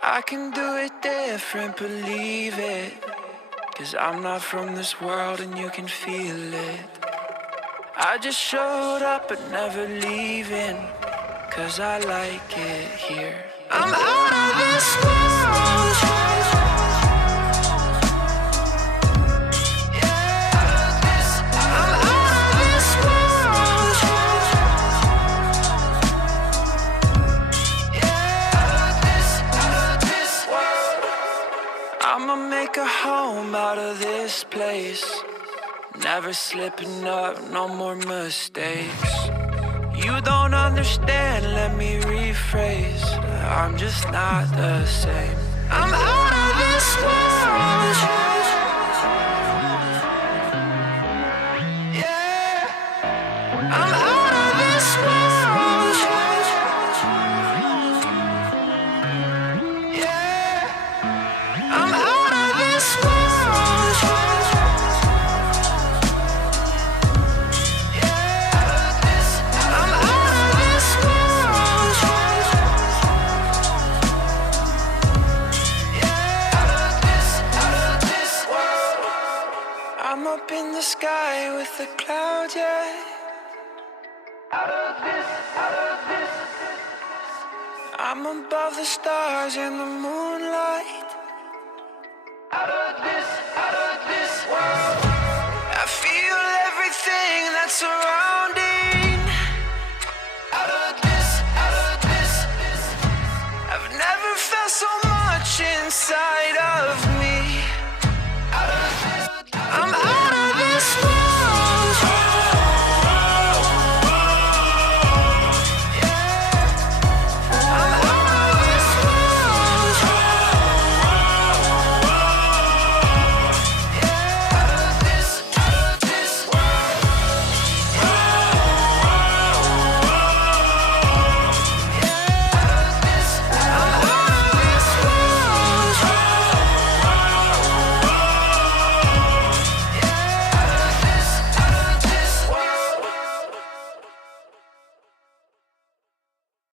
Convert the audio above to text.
I can do it different, believe it. 'Cause I'm not from this world and you can feel it. I just showed up but never leaving, 'cause I like it here. I'm out of this world. I'ma make a home out of this place. Never slipping up, no more mistakes. You don't understand, let me rephrase. I'm just not the same. I'm out of this world. Yeah, I'm out of this world. Yeah, I'm out of this world. I'm up in the sky with the clouds, yeah. Out of this, out of this. I'm above the stars in the moonlight. Out of this world. I feel everything that's surrounding. Out of this, out of this. I've never felt so much inside of